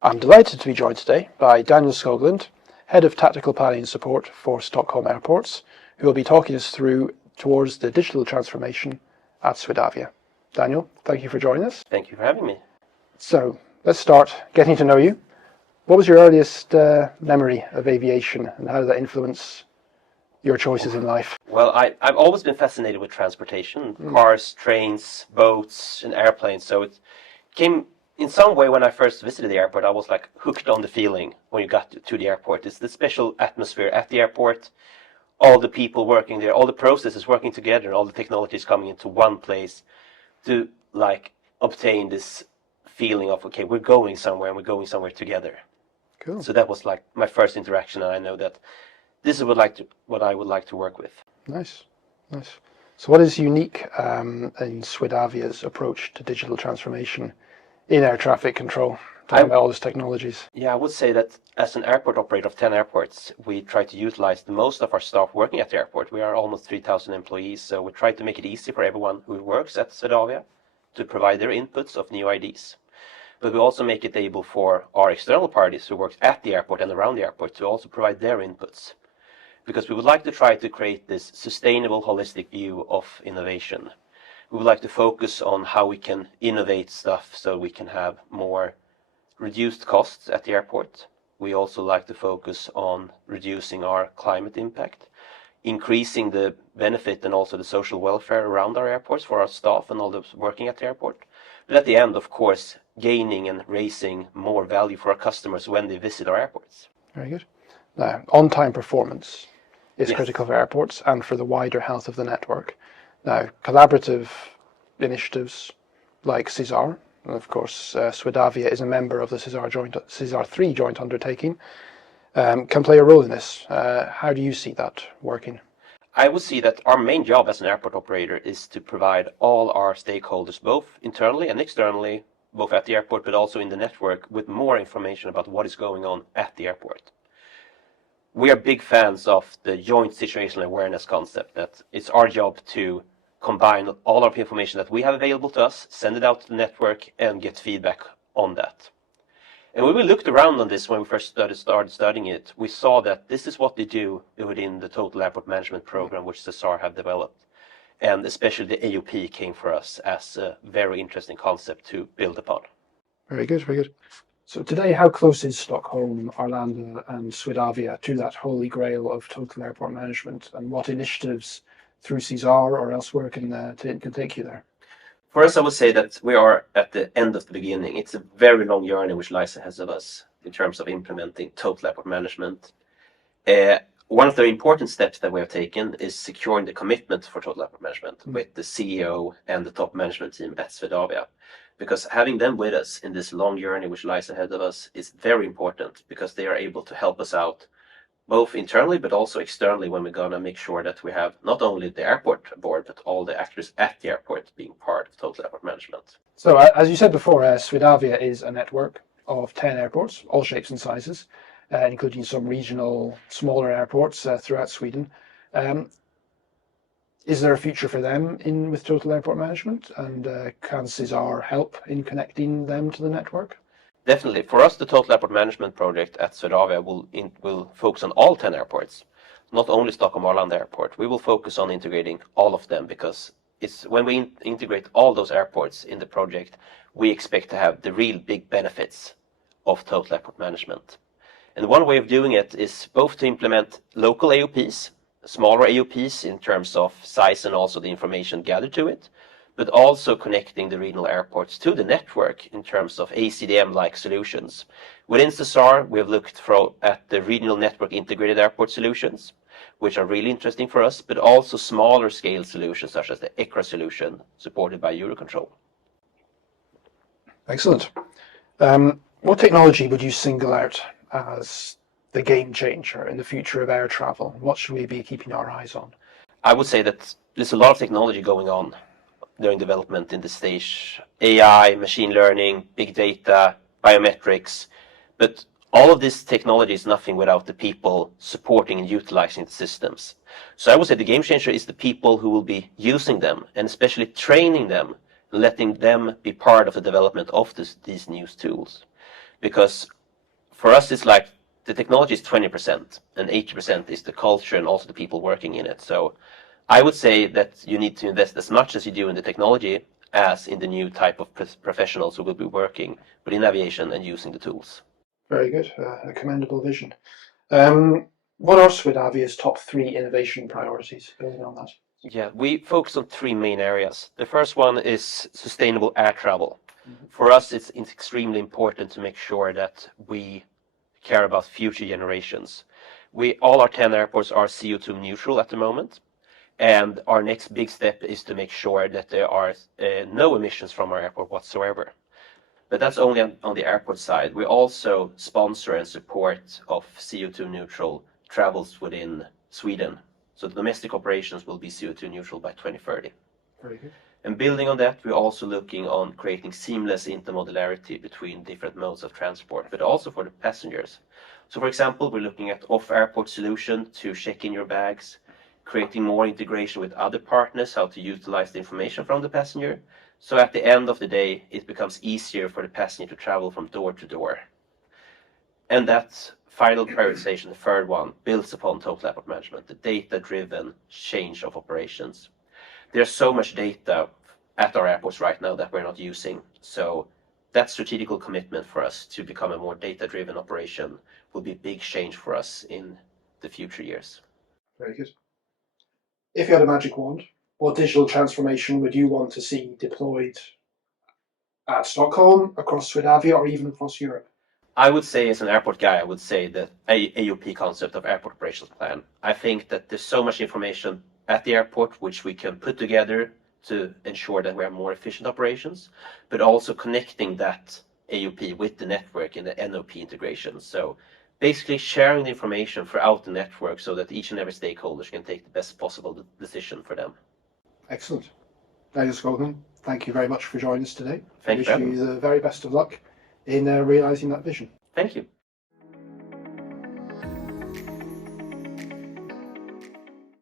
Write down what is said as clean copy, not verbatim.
I'm delighted to be joined today by Daniel Skoglund, Head of Tactical Planning and Support for Stockholm Airports, who will be talking us through towards the digital transformation at Swedavia. Daniel, thank you for joining us. Thank you for having me. So let's start getting to know you. What was your earliest memory of aviation, and how did that influence your choices in life? Well, I've always been fascinated with transportation, cars, trains, boats, and airplanes. So it came in some way when I first visited the airport. I was like hooked on the feeling when you got to the airport. It's the special atmosphere at the airport, all the people working there, all the processes working together, all the technologies coming into one place to like obtain this feeling of, okay, we're going somewhere and we're going somewhere together. Cool. So that was like my first interaction, and I know that this is what I would like to work with. Nice. So what is unique in Swedavia's approach to digital transformation in air traffic control, talking about all these technologies? Yeah, I would say that as an airport operator of 10 airports, we try to utilize the most of our staff working at the airport. We are almost 3,000 employees, so we try to make it easy for everyone who works at Swedavia to provide their inputs of new ideas. But we also make it able for our external parties who work at the airport and around the airport to also provide their inputs. Because we would like to try to create this sustainable, holistic view of innovation. We would like to focus on how we can innovate stuff so we can have more reduced costs at the airport. We also like to focus on reducing our climate impact, increasing the benefit and also the social welfare around our airports for our staff and all those working at the airport. But at the end, of course, gaining and raising more value for our customers when they visit our airports. Very good. Now, on-time performance is Yes. critical for airports and for the wider health of the network. Now, collaborative initiatives like SESAR, and of course Swedavia is a member of the SESAR 3 joint undertaking, can play a role in this. How do you see that working? I would see that our main job as an airport operator is to provide all our stakeholders, both internally and externally, both at the airport but also in the network, with more information about what is going on at the airport. We are big fans of the joint situational awareness concept, that it's our job to combine all of the information that we have available to us, send it out to the network, and get feedback on that. And when we looked around on this when we first started studying it, we saw that this is what they do within the Total Airport Management Program, which SESAR have developed. And especially the AOP came for us as a very interesting concept to build upon. Very good, very good. So today, how close is Stockholm, Arlanda and Swedavia to that holy grail of total airport management, and what initiatives through SESAR or elsewhere can take you there? For us, I would say that we are at the end of the beginning. It's a very long journey which lies ahead of us in terms of implementing total airport management. One of the important steps that we have taken is securing the commitment for total airport management with the CEO and the top management team at Swedavia. Because having them with us in this long journey which lies ahead of us is very important, because they are able to help us out both internally but also externally when we're going to make sure that we have not only the airport aboard but all the actors at the airport being part of total airport management. So as you said before, Swedavia is a network of 10 airports, all shapes and sizes, including some regional smaller airports throughout Sweden. Is there a future for them with total airport management, and can SESAR help in connecting them to the network? Definitely. For us, the Total Airport Management project at Swedavia will focus on all 10 airports, not only Stockholm Arlanda Airport. We will focus on integrating all of them, because it's when we integrate all those airports in the project, we expect to have the real big benefits of Total Airport Management. And one way of doing it is both to implement local AOPs, smaller AOPs in terms of size and also the information gathered to it, but also connecting the regional airports to the network in terms of ACDM-like solutions. Within SESAR, we have looked at the regional network integrated airport solutions, which are really interesting for us, but also smaller scale solutions such as the ECRA solution supported by Eurocontrol. Excellent. What technology would you single out as the game changer in the future of air travel? What should we be keeping our eyes on? I would say that there's a lot of technology going on during development in this stage. AI, machine learning, big data, biometrics, but all of this technology is nothing without the people supporting and utilizing the systems. So I would say the game changer is the people who will be using them, and especially training them, letting them be part of the development of these new tools. because for us it's like the technology is 20% and 80% is the culture and also the people working in it. So I would say that you need to invest as much as you do in the technology as in the new type of professionals who will be working within aviation and using the tools. Very good, a commendable vision. What are Swedavia's top 3 innovation priorities, building on that? Yeah, we focus on 3 main areas. The first one is sustainable air travel. For us, it's extremely important to make sure that we care about future generations. All our 10 airports are CO2 neutral at the moment, and our next big step is to make sure that there are no emissions from our airport whatsoever. But that's only on the airport side. We also sponsor and support of CO2 neutral travels within Sweden. So the domestic operations will be CO2 neutral by 2030. Very good. And building on that, we're also looking on creating seamless intermodularity between different modes of transport, but also for the passengers. So for example, we're looking at off-airport solution to check in your bags, creating more integration with other partners, how to utilize the information from the passenger. So at the end of the day, it becomes easier for the passenger to travel from door to door. And that final prioritization, the third one, builds upon total airport management, the data-driven change of operations. There's so much data at our airports right now that we're not using. So that strategical commitment for us to become a more data-driven operation will be a big change for us in the future years. Very good. If you had a magic wand, what digital transformation would you want to see deployed at Stockholm, across Swedavia, or even across Europe? I would say, as an airport guy, I would say the AOP concept of Airport Operations Plan. I think that there's so much information at the airport which we can put together to ensure that we have more efficient operations, but also connecting that AOP with the network in the NOP integration. So basically sharing the information throughout the network so that each and every stakeholder can take the best possible decision for them. Excellent. Daniel Skoglund, thank you very much for joining us today. Thank you. I wish you the very best of luck in realising that vision. Thank you.